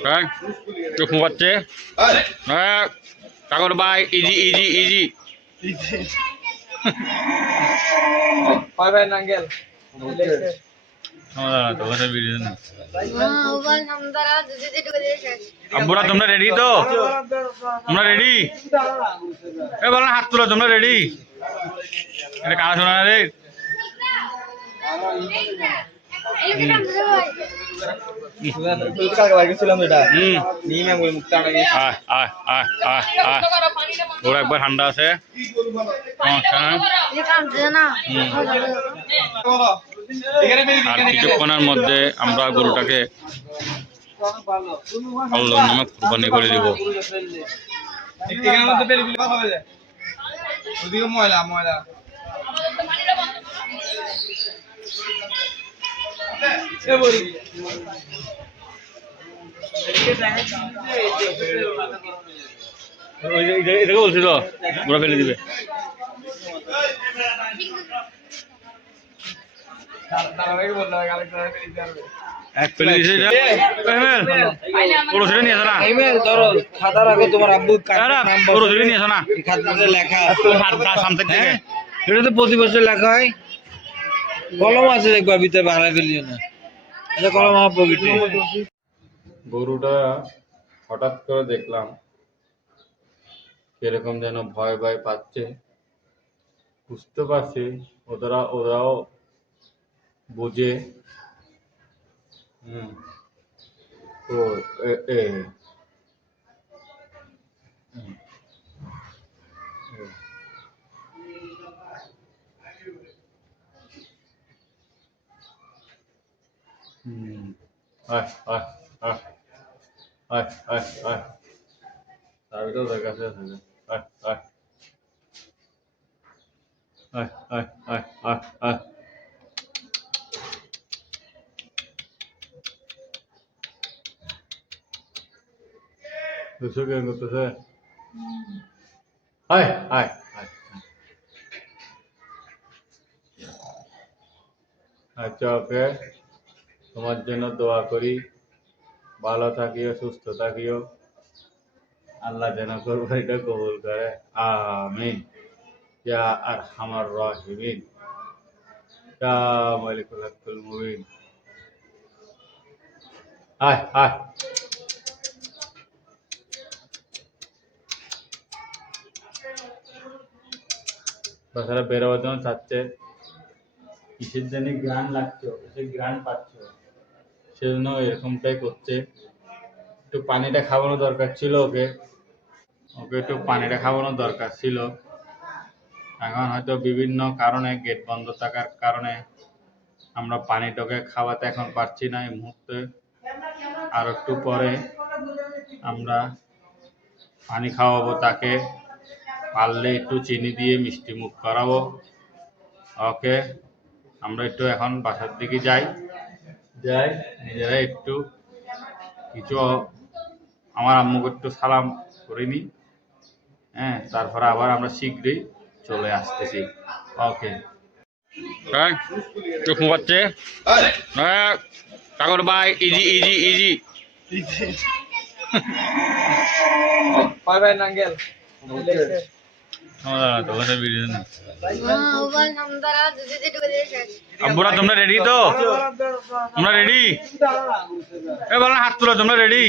Kan? Cukup kuat sih. Takut baik, easy. Bye Nangel. তো ওটা video না। আব্বুরা তোমরা রেডি তো? তোমরা রেডি? এ বল না হাত তুলো তোমরা রেডি? এটা কানা শোনা রে। ওরা একবার ঠান্ডা আছে আর কিছুক্ষণের মধ্যে আমরা গরুটাকে আল্লাহর নামে কুরবানি করে দিব। এটাকে বলছিল ওরা ফেলে দিবে। প্রতি বছর লেখা হয়, কলম আছে দেখবা ভিতরে বাংলা ফেলিও না, কলম আমার পকেটে। গরুটা হঠাৎ করে দেখলাম কিরকম যেন ভয় পাচ্ছে, বুঝতে পারছি ওরাও বুঝে। তো তার কাছে দুশো কে করতেছে। আচ্ছা ওকে, তোমার জন্য দোয়া করি, ভালো থাকিও, সুস্থ থাকিও, আল্লাহ যেন কোরবানিটা কবুল করে, আমিন ইয়া আরহামার রাহিমিন ইয়া মালিকুল হাক্কুল মুবিন। বাচ্চারা বেরোবার জন্য চাচ্ছে, কিসের জন্য গ্রান লাগছে, কিসের গ্রান পাচ্ছ, সেজন্য এরকমটাই করছে। একটু পানিটা খাওয়ানো দরকার ছিল ওকে একটু পানিটা খাওয়ানো দরকার ছিল। এখন হয়তো বিভিন্ন কারণে, গেট বন্ধ থাকার কারণে আমরা পানিটাকে খাওয়াতে এখন পারছি না এই মুহূর্তে। আর একটু পরে আমরা পানি খাওয়াবো তাকে, পারলে একটু চিনি দিয়ে মিষ্টি মুখ করাবো ওকে। আমরা একটু এখন বাসার দিকে যাই নিজেরা একটু কিছু আমার আম্মুকে একটু সালাম করে নিই, তারপরে আবার আমরা শীঘ্রই চলে আসতেছি ওকে। চোখ মুখাচ্ছে কাগর বাই, ইজি। Bye Nangel. আব্বুরা তোমরা রেডি তো? তোমরা রেডি? এ বল না হাত তুলো তোমরা রেডি?